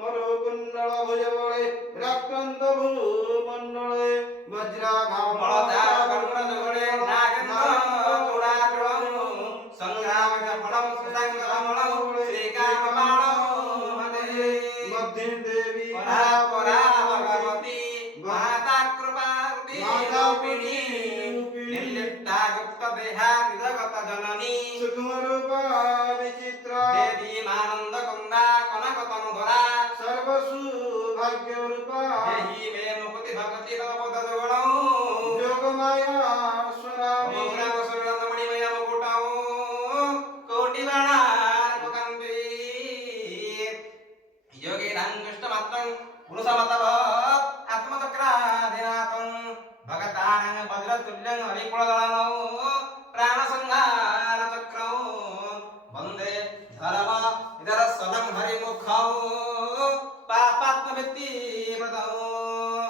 মরু কুণ্ডল ভুজবলে রক্তান্ত ভূমণ্ডলে বজ্রাঘাত মলতা কর্ণ জগড়ে নাগেন্দ্র চূড়া চূড়ৌ সংগ্রাম ফলম সুসংগ্রামলৌ শ্রীকাম বাণৌ হরে মধ্যে দেবী পরা পরা ভগবতী মাতা কৃপা রূপিণী निर्लिप्ता गुप्त देहा निजगत जननी सूक्ष्म रूपा विचित्रा देवी आनंद कुंडा कनक तनुधरा सर्वसु भाग्य रूपा देहि मे मुक्ति भगति तव पद जुगलौ योग माया स्वरामी मोग्राम सुरंद मणिमय मुकुटौ कोटि बाणार मुकंदी योगी नाम कृष्ण मात्रं पुरुष मतव